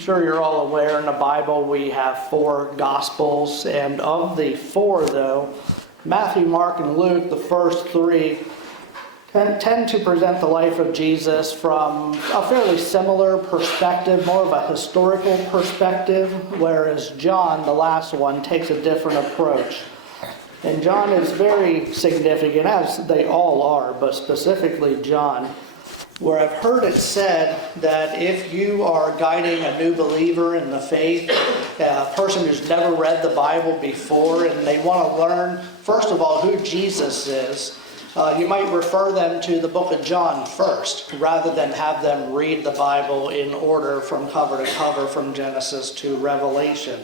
sure you're all aware in the Bible we have 4 Gospels, and of the 4, though, Matthew, Mark, and Luke, the first 3, tend to present the life of Jesus from a fairly similar perspective, more of a historical perspective, whereas John, the last one, takes a different approach. And John is very significant, as they all are, but specifically John, where I've heard it said that if you are guiding a new believer in the faith, a person who's never read the Bible before, and they want to learn, first of all, who Jesus is, you might refer them to the book of John first, rather than have them read the Bible in order from cover to cover, from Genesis to Revelation.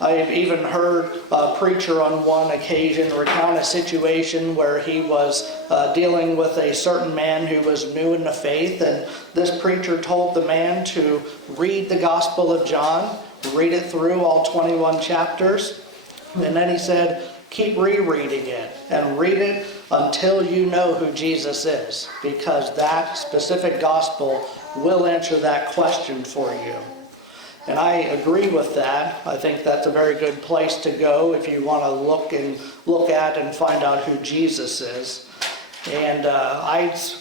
I've even heard a preacher on one occasion recount a situation where he was dealing with a certain man who was new in the faith, and this preacher told the man to read the Gospel of John, read it through all 21 chapters, and then he said, keep rereading it and read it until you know who Jesus is, because that specific gospel will answer that question for you. And I agree with that. I think that's a very good place to go if you want to look at and find out who Jesus is. And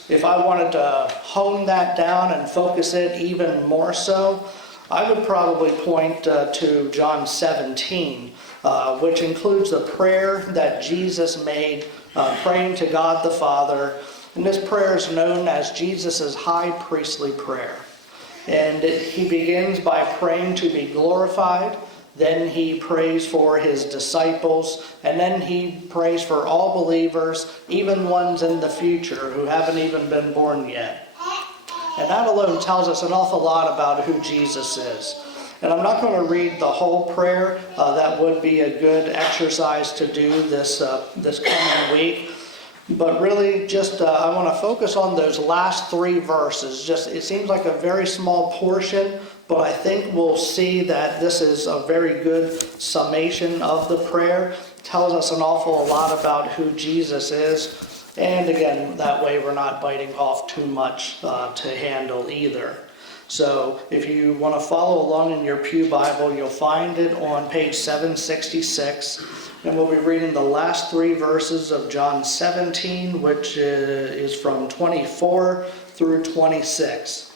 if I wanted to hone that down and focus it even more so, I would probably point to John 17, which includes the prayer that Jesus made, praying to God the Father. And this prayer is known as Jesus' high priestly prayer. And he begins by praying to be glorified, then he prays for his disciples, and then he prays for all believers, even ones in the future who haven't even been born yet. And that alone tells us an awful lot about who Jesus is. And I'm not going to read the whole prayer. That would be a good exercise to do this coming week. But really, just I want to focus on those last 3 verses. It seems like a very small portion, but I think we'll see that this is a very good summation of the prayer. It tells us an awful lot about who Jesus is. And again, that way we're not biting off too much to handle either. So if you want to follow along in your Pew Bible, you'll find it on page 766. And we'll be reading the last 3 verses of John 17, which is from 24 through 26.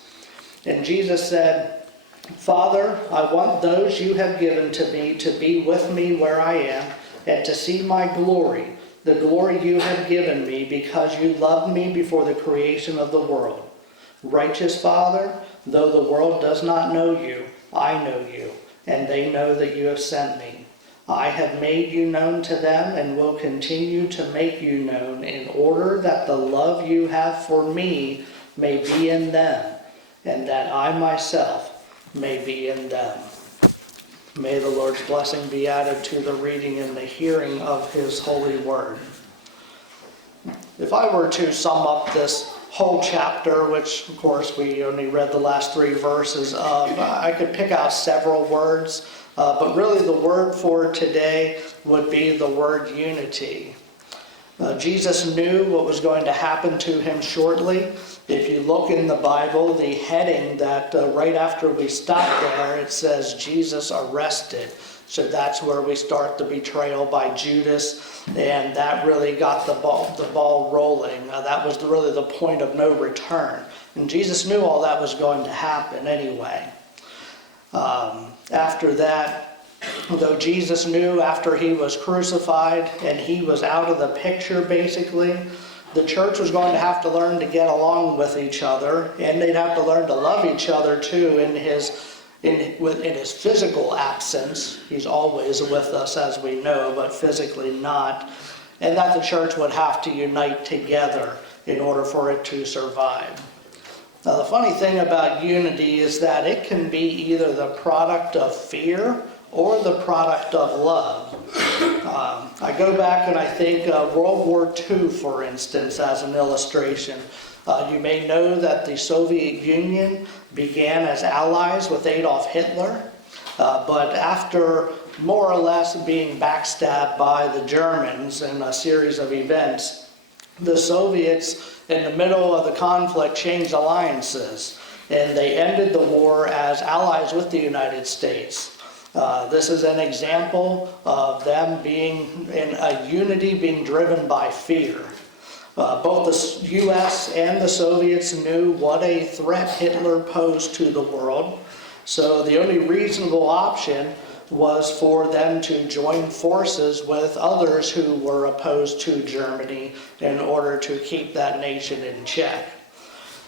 And Jesus said, Father, I want those you have given to me to be with me where I am, and to see my glory, the glory you have given me, because you loved me before the creation of the world. Righteous Father, though the world does not know you, I know you, and they know that you have sent me. I have made you known to them and will continue to make you known, in order that the love you have for me may be in them, and that I myself may be in them. May the Lord's blessing be added to the reading and the hearing of his holy word. If I were to sum up this whole chapter, which of course we only read the last 3 verses of, I could pick out several words. But really the word for today would be the word unity. Jesus knew what was going to happen to him shortly. If you look in the Bible, the heading that right after we stop there, it says Jesus arrested. So that's where we start the betrayal by Judas, and that really got the ball rolling. That was really the point of no return. And Jesus knew all that was going to happen anyway. After that, though Jesus knew after he was crucified and he was out of the picture basically, the church was going to have to learn to get along with each other, and they'd have to learn to love each other too in his physical absence. He's always with us, as we know, but physically not. And that the church would have to unite together in order for it to survive. Now, the funny thing about unity is that it can be either the product of fear or the product of love. I go back and I think World War II, for instance, as an illustration. You may know that the Soviet Union began as allies with Adolf Hitler, but after more or less being backstabbed by the Germans in a series of events, the Soviets, in the middle of the conflict, changed alliances. and they ended the war as allies with the United States. This is an example of them being in a unity being driven by fear. Both the U.S. and the Soviets knew what a threat Hitler posed to the world, so the only reasonable option was for them to join forces with others who were opposed to Germany in order to keep that nation in check.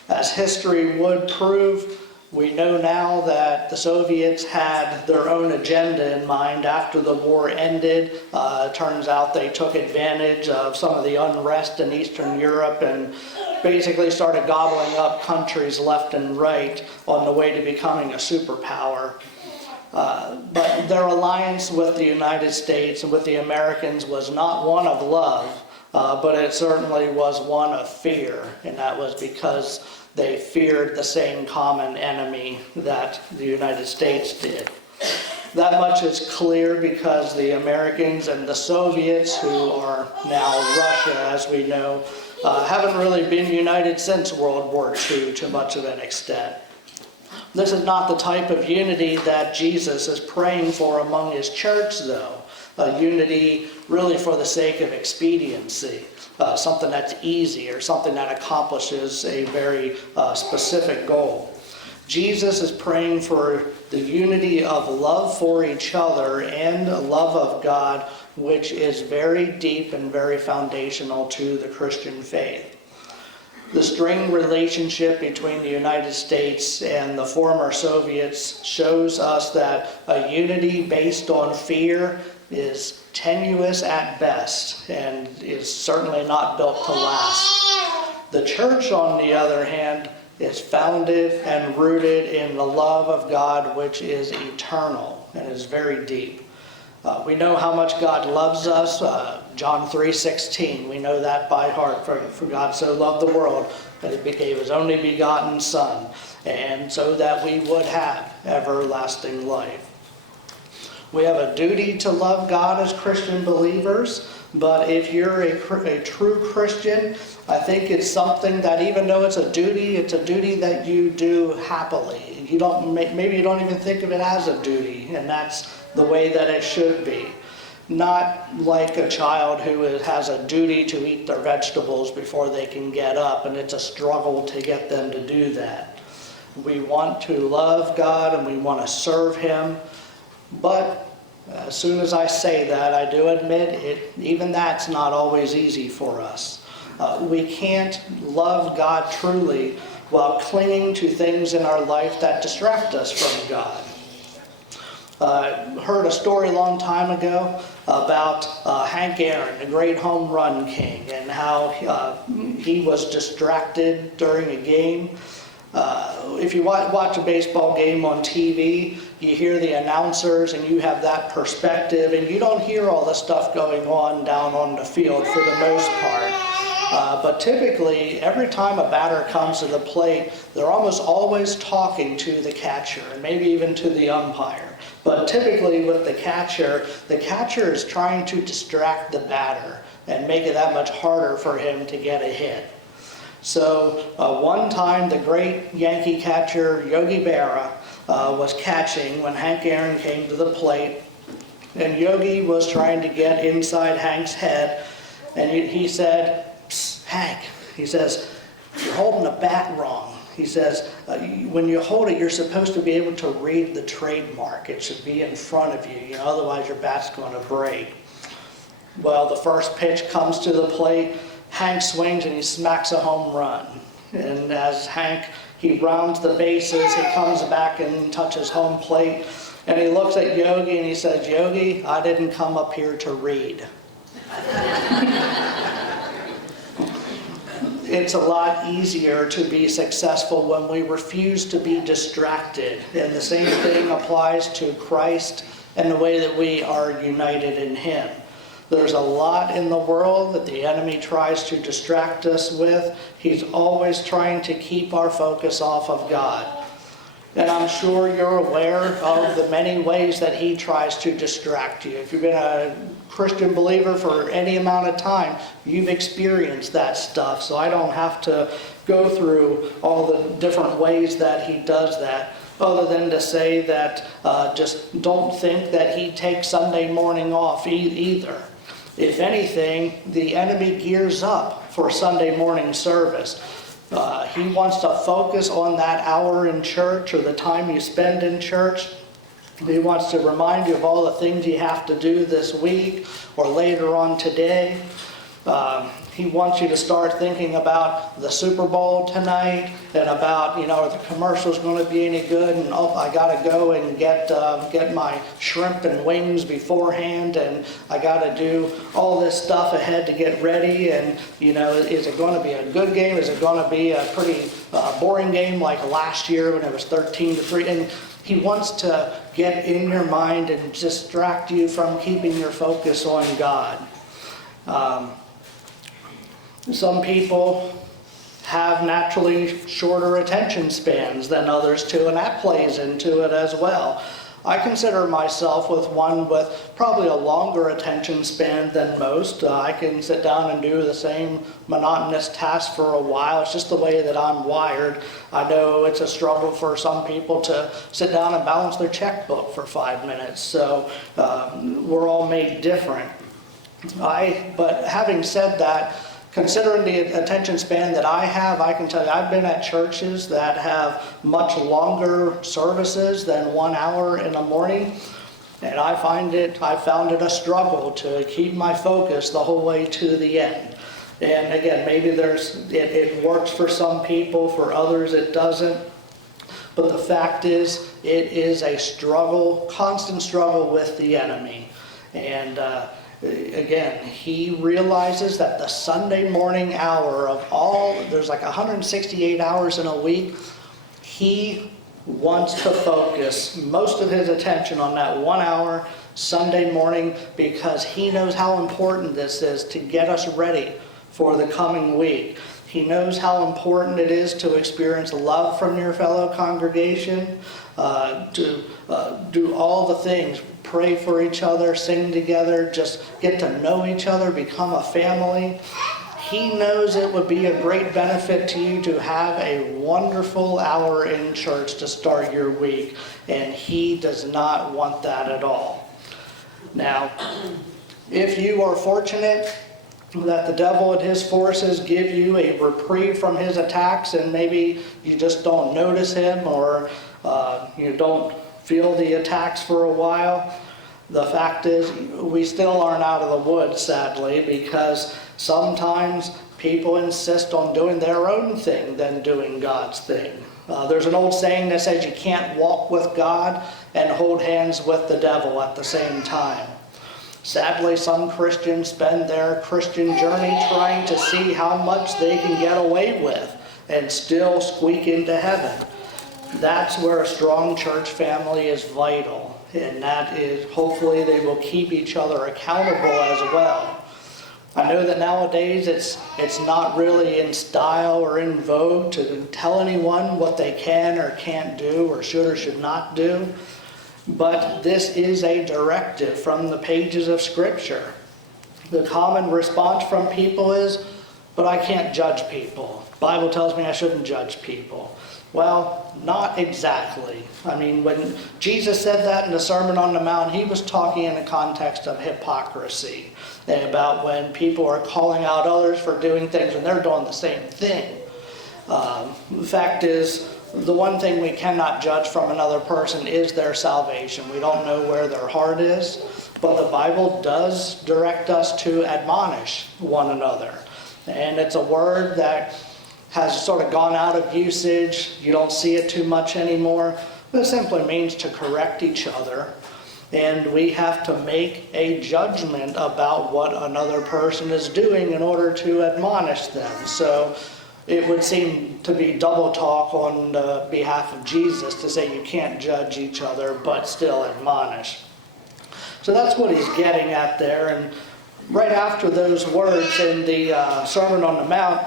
As history would prove, we know now that the Soviets had their own agenda in mind after the war ended. It turns out they took advantage of some of the unrest in Eastern Europe and basically started gobbling up countries left and right on the way to becoming a superpower. But their alliance with the United States and with the Americans was not one of love, but it certainly was one of fear, and that was because they feared the same common enemy that the United States did. That much is clear because the Americans and the Soviets, who are now Russia as we know, haven't really been united since World War II to much of an extent. This is not the type of unity that Jesus is praying for among his church, though. A unity really for the sake of expediency, something that's easy or something that accomplishes a very specific goal. Jesus is praying for the unity of love for each other and love of God, which is very deep and very foundational to the Christian faith. The strained relationship between the United States and the former Soviets shows us that a unity based on fear is tenuous at best and is certainly not built to last. The church, on the other hand, is founded and rooted in the love of God, which is eternal and is very deep. We know how much God loves us. John 3:16, we know that by heart. For God so loved the world that he gave his only begotten Son, and so that we would have everlasting life. We have a duty to love God as Christian believers, but if you're a true Christian, I think it's something that, even though it's a duty that you do happily. Maybe you don't even think of it as a duty, and that's the way that it should be. Not like a child who has a duty to eat their vegetables before they can get up, and it's a struggle to get them to do that. We want to love God and we want to serve him, but as soon as I say that, I do admit even that's not always easy for us. We can't love God truly while clinging to things in our life that distract us from God. Heard a story a long time ago about Hank Aaron, the great home run king, and how he was distracted during a game. If you watch a baseball game on TV, you hear the announcers and you have that perspective, and you don't hear all the stuff going on down on the field for the most part. But typically, every time a batter comes to the plate, they're almost always talking to the catcher and maybe even to the umpire. But typically with the catcher is trying to distract the batter and make it that much harder for him to get a hit. So one time the great Yankee catcher Yogi Berra was catching when Hank Aaron came to the plate, and Yogi was trying to get inside Hank's head, and he said, "Psst, Hank," he says, "you're holding the bat wrong." He says, when you hold it, you're supposed to be able to read the trademark. It should be in front of you, otherwise your bat's going to break. Well, the first pitch comes to the plate. Hank swings and he smacks a home run. And as Hank, he rounds the bases, he comes back and touches home plate. And he looks at Yogi and he says, "Yogi, I didn't come up here to read." It's a lot easier to be successful when we refuse to be distracted. And the same thing applies to Christ and the way that we are united in him. There's a lot in the world that the enemy tries to distract us with. He's always trying to keep our focus off of God. And I'm sure you're aware of the many ways that he tries to distract you. If you've been a Christian believer for any amount of time, you've experienced that stuff. So I don't have to go through all the different ways that he does that, other than to say that just don't think that he takes Sunday morning off either. If anything, the enemy gears up for Sunday morning service. He wants to focus on that hour in church or the time you spend in church. He wants to remind you of all the things you have to do this week or later on today. He wants you to start thinking about the Super Bowl tonight and about, are the commercials going to be any good? And I got to go and get my shrimp and wings beforehand, and I got to do all this stuff ahead to get ready. And is it going to be a good game? Is it going to be a pretty boring game like last year when it was 13-3? And he wants to get in your mind and distract you from keeping your focus on God. Some people have naturally shorter attention spans than others too, and that plays into it as well. I consider myself one with probably a longer attention span than most. I can sit down and do the same monotonous task for a while. It's just the way that I'm wired. I know it's a struggle for some people to sit down and balance their checkbook for 5 minutes. So we're all made different. But having said that, considering the attention span that I have, I can tell you I've been at churches that have much longer services than 1 hour in the morning, and I found it a struggle to keep my focus the whole way to the end. And again, maybe it works for some people, for others it doesn't. But the fact is, it is a struggle, constant struggle with the enemy. And again, he realizes that the Sunday morning hour there's like 168 hours in a week, he wants to focus most of his attention on that 1 hour Sunday morning, because he knows how important this is to get us ready for the coming week. He knows how important it is to experience love from your fellow congregation, to do all the things, pray for each other, sing together, just get to know each other, become a family. He knows it would be a great benefit to you to have a wonderful hour in church to start your week, and he does not want that at all. Now, if you are fortunate that the devil and his forces give you a reprieve from his attacks, and maybe you just don't notice him, or you don't feel the attacks for a while, the fact is we still aren't out of the woods, sadly, because sometimes people insist on doing their own thing than doing God's thing. There's an old saying that says you can't walk with God and hold hands with the devil at the same time. Sadly, some Christians spend their Christian journey trying to see how much they can get away with and still squeak into heaven. That's where a strong church family is vital, and that is, hopefully they will keep each other accountable as well. I know that nowadays it's not really in style or in vogue to tell anyone what they can or can't do or should not do, but this is a directive from the pages of Scripture. The common response from people is, but I can't judge people. The Bible tells me I shouldn't judge people. Well, not exactly. I mean, when Jesus said that in the Sermon on the Mount, he was talking in the context of hypocrisy, and about when people are calling out others for doing things when they're doing the same thing. The fact is, the one thing we cannot judge from another person is their salvation. We don't know where their heart is, but the Bible does direct us to admonish one another. And it's a word that has sort of gone out of usage. You don't see it too much anymore. But it simply means to correct each other. And we have to make a judgment about what another person is doing in order to admonish them. So it would seem to be double talk on behalf of Jesus to say you can't judge each other, but still admonish. So that's what he's getting at there. And right after those words in the Sermon on the Mount,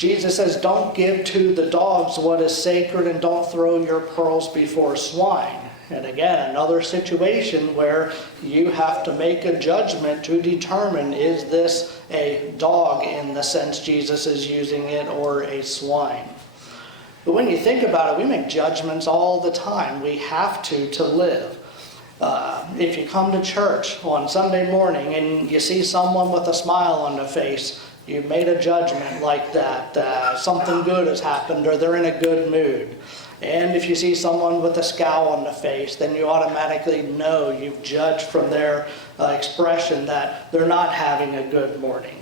Jesus says, don't give to the dogs what is sacred, and don't throw your pearls before swine. And again, another situation where you have to make a judgment to determine, is this a dog in the sense Jesus is using it, or a swine? But when you think about it, we make judgments all the time. We have to live. If you come to church on Sunday morning and you see someone with a smile on their face, you've made a judgment like that. Something good has happened, or they're in a good mood. And if you see someone with a scowl on the face, then you automatically know, you've judged from their expression that they're not having a good morning.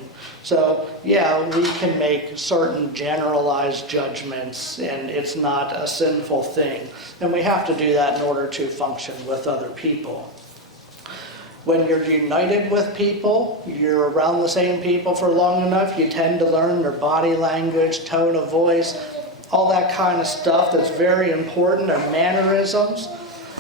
So, yeah, we can make certain generalized judgments, and it's not a sinful thing. And we have to do that in order to function with other people. When you're united with people, you're around the same people for long enough, you tend to learn their body language, tone of voice, all that kind of stuff that's very important, their mannerisms.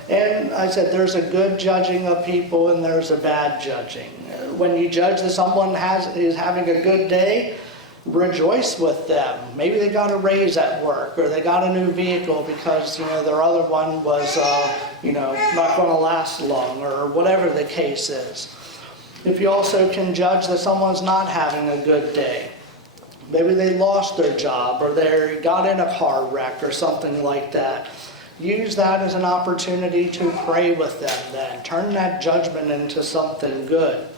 And I said there's a good judging of people and there's a bad judging. When you judge that someone is having a good day, rejoice with them. Maybe they got a raise at work, or they got a new vehicle because their other one was not going to last long, or whatever the case is. If you also can judge that someone's not having a good day, maybe they lost their job, or they got in a car wreck or something like that, use that as an opportunity to pray with them then. Turn that judgment into something good.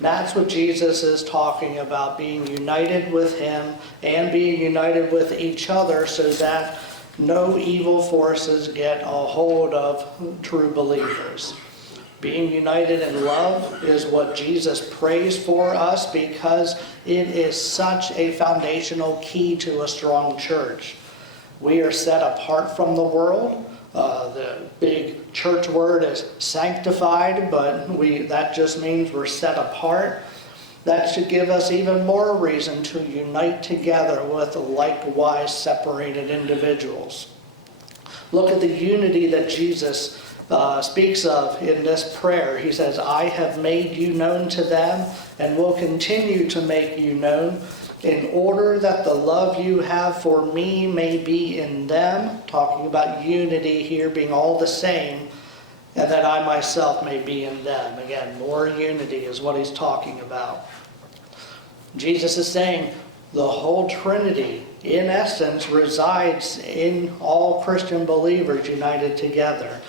That's what Jesus is talking about, being united with Him and being united with each other so that no evil forces get a hold of true believers. Being united in love is what Jesus prays for us, because it is such a foundational key to a strong church. We are set apart from the world. The big church word is sanctified, but that just means we're set apart. That should give us even more reason to unite together with likewise separated individuals. Look at the unity that Jesus speaks of in this prayer. He says, I have made you known to them and will continue to make you known, in order that the love you have for me may be in them, talking about unity here being all the same, and that I myself may be in them. Again, more unity is what he's talking about. Jesus is saying the whole Trinity, in essence, resides in all Christian believers united together.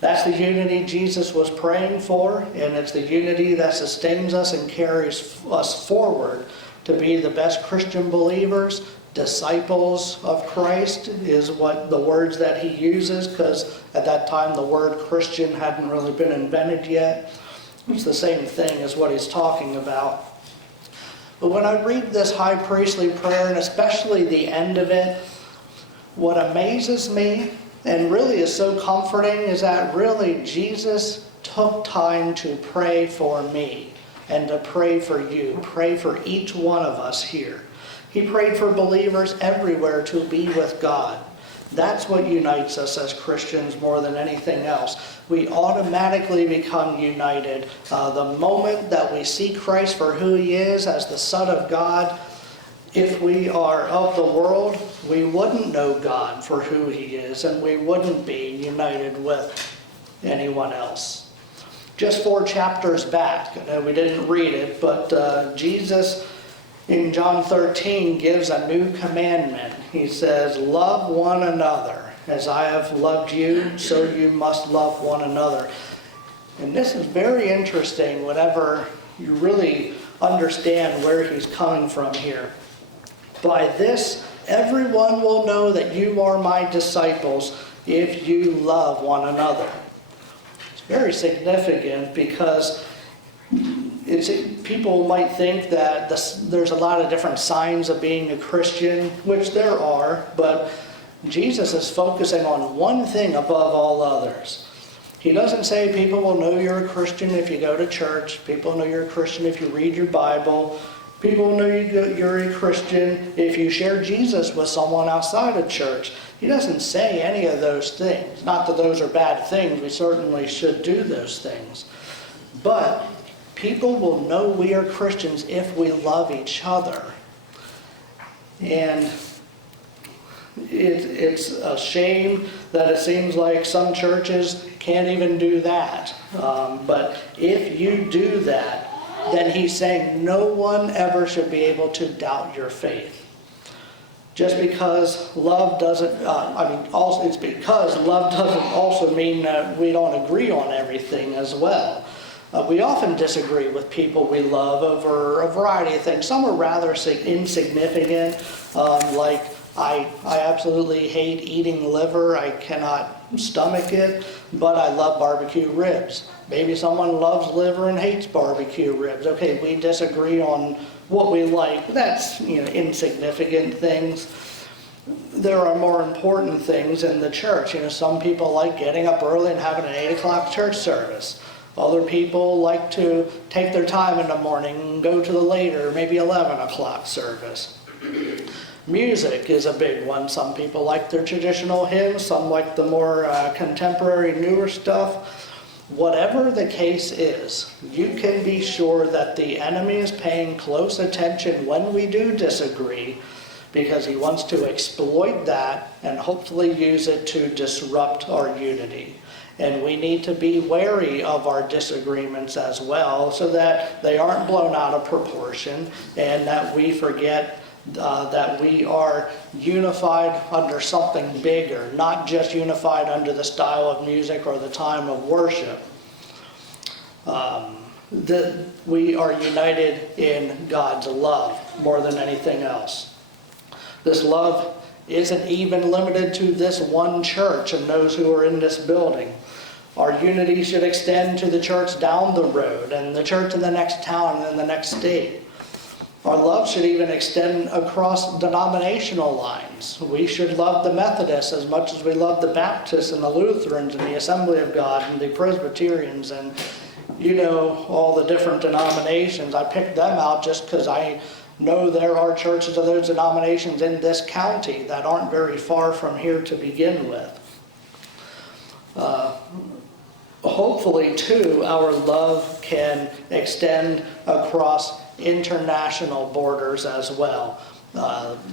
That's the unity Jesus was praying for, and it's the unity that sustains us and carries us forward to be the best Christian believers, disciples of Christ is what the words that he uses, because at that time the word Christian hadn't really been invented yet. It's the same thing as what he's talking about. But when I read this high priestly prayer, and especially the end of it, what amazes me and really is so comforting is that really Jesus took time to pray for me and to pray for you, pray for each one of us here. He prayed for believers everywhere to be with God. That's what unites us as Christians more than anything else. We automatically become united. The moment that we see Christ for who he is as the Son of God, if we are of the world, we wouldn't know God for who he is, and we wouldn't be united with anyone else. Just 4 chapters back, we didn't read it, but Jesus in John 13 gives a new commandment. He says, love one another. As I have loved you, so you must love one another. And this is very interesting whenever you really understand where he's coming from here. By this, everyone will know that you are my disciples if you love one another. It's very significant because people might think that there's a lot of different signs of being a Christian, which there are, but Jesus is focusing on one thing above all others. He doesn't say people will know you're a Christian if you go to church. People know you're a Christian if you read your Bible. People will know you're a Christian if you share Jesus with someone outside of church. He doesn't say any of those things. Not that those are bad things. We certainly should do those things. But people will know we are Christians if we love each other. And it's a shame that it seems like some churches can't even do that. But if you do that, then he's saying no one ever should be able to doubt your faith. Just because love doesn't, it's because love doesn't also mean that we don't agree on everything as well. We often disagree with people we love over a variety of things. Some are rather insignificant, like I absolutely hate eating liver. I cannot stomach it, but I love barbecue ribs. Maybe someone loves liver and hates barbecue ribs. Okay, we disagree on what we like. That's, insignificant things. There are more important things in the church. Some people like getting up early and having an 8 o'clock church service. Other people like to take their time in the morning and go to the later, maybe 11 o'clock service. Music is a big one. Some people like their traditional hymns, some like the more contemporary, newer stuff. Whatever the case is, you can be sure that the enemy is paying close attention when we do disagree, because he wants to exploit that and hopefully use it to disrupt our unity. And we need to be wary of our disagreements as well, so that they aren't blown out of proportion and that we forget that we are unified under something bigger, not just unified under the style of music or the time of worship. That we are united in God's love more than anything else. This love isn't even limited to this one church and those who are in this building. Our unity should extend to the church down the road and the church in the next town and the next state. Our love should even extend across denominational lines. We should love the Methodists as much as we love the Baptists and the Lutherans and the Assembly of God and the Presbyterians and, all the different denominations. I picked them out just because I know there are churches of those denominations in this county that aren't very far from here to begin with. Hopefully, too, our love can extend across international borders as well.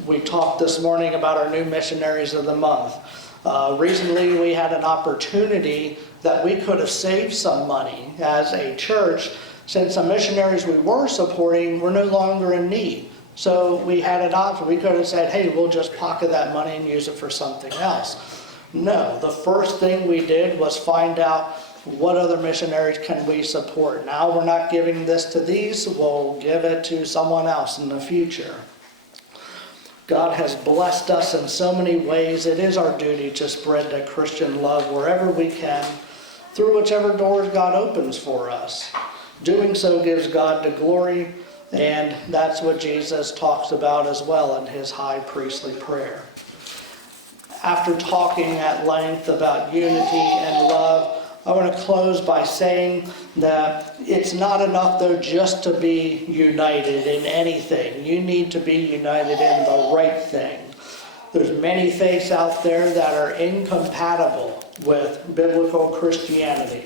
We talked this morning about our new missionaries of the month. Recently, we had an opportunity that we could have saved some money as a church, since the missionaries we were supporting were no longer in need. So we had an option. We could have said, hey, we'll just pocket that money and use it for something else. No, the first thing we did was find out what other missionaries can we support. Now we're not giving this to these, we'll give it to someone else in the future. God has blessed us in so many ways. It is our duty to spread the Christian love wherever we can, through whichever doors God opens for us. Doing so gives God the glory, and that's what Jesus talks about as well in his high priestly prayer. After talking at length about unity and love, I want to close by saying that it's not enough, though, just to be united in anything. You need to be united in the right thing. There's many faiths out there that are incompatible with biblical Christianity,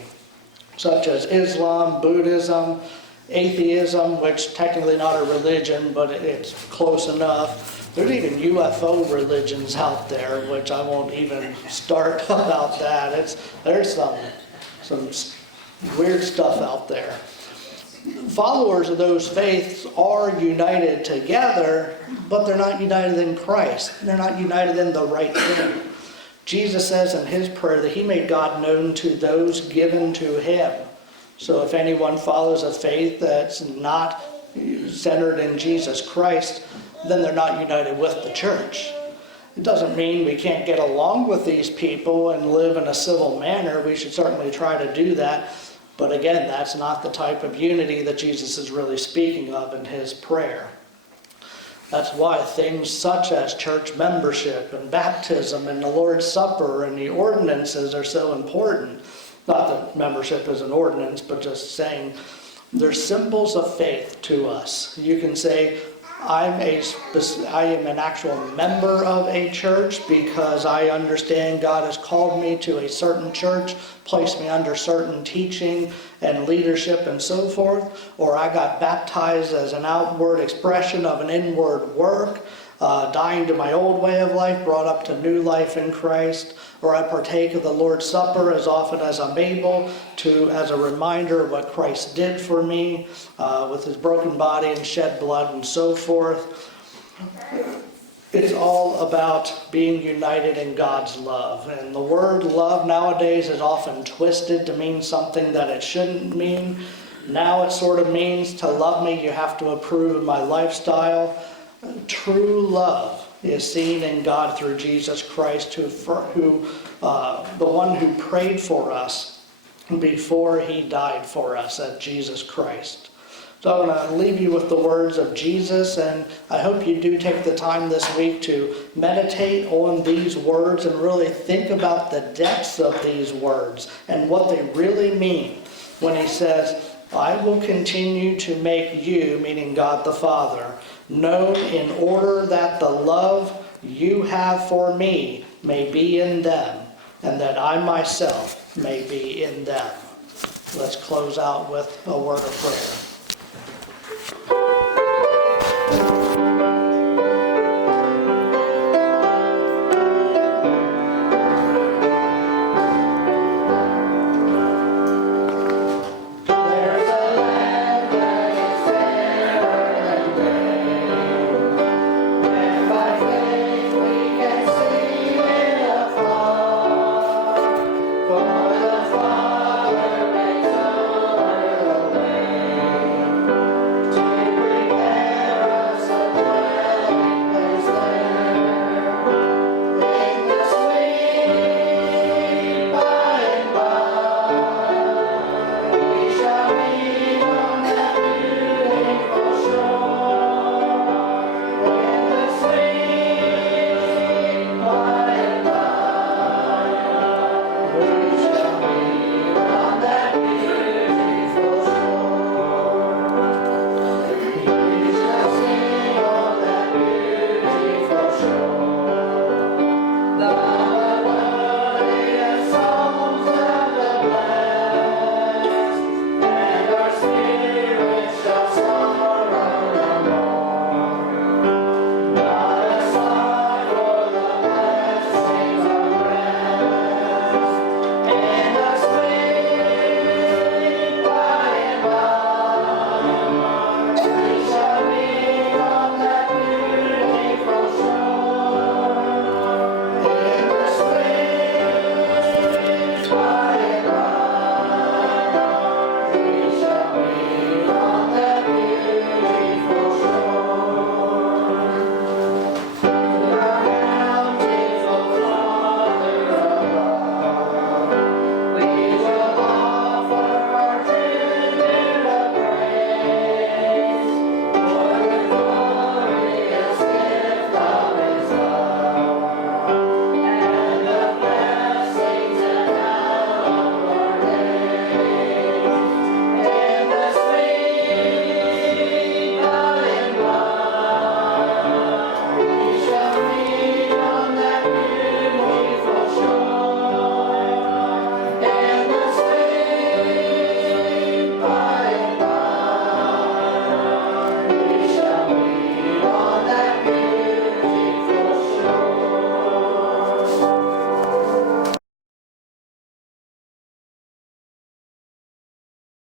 such as Islam, Buddhism, atheism, which technically not a religion, but it's close enough. There's even UFO religions out there, which I won't even start about that. There's some weird stuff out there. Followers of those faiths are united together, but they're not united in Christ. They're not united in the right thing. Jesus says in his prayer that he made God known to those given to him. So if anyone follows a faith that's not centered in Jesus Christ, then they're not united with the church. It doesn't mean we can't get along with these people and live in a civil manner. We should certainly try to do that. But again, that's not the type of unity that Jesus is really speaking of in his prayer. That's why things such as church membership and baptism and the Lord's Supper and the ordinances are so important. Not that membership is an ordinance, but just saying they're symbols of faith to us. You can say, I am an actual member of a church because I understand God has called me to a certain church, placed me under certain teaching and leadership and so forth, or I got baptized as an outward expression of an inward work. dying to my old way of life, brought up to new life in Christ, or I partake of the Lord's Supper as often as I'm able to, as a reminder of what Christ did for me with his broken body and shed blood and so forth. It's all about being united in God's love. And the word love nowadays is often twisted to mean something that it shouldn't mean. Now it sort of means to love me, you have to approve of my lifestyle. True love is seen in God through Jesus Christ, the one who prayed for us before he died for us, at Jesus Christ. So I'm going to leave you with the words of Jesus, and I hope you do take the time this week to meditate on these words and really think about the depths of these words and what they really mean when he says, I will continue to make you, meaning God the Father, known in order that the love you have for me may be in them, and that I myself may be in them. Let's close out with a word of prayer.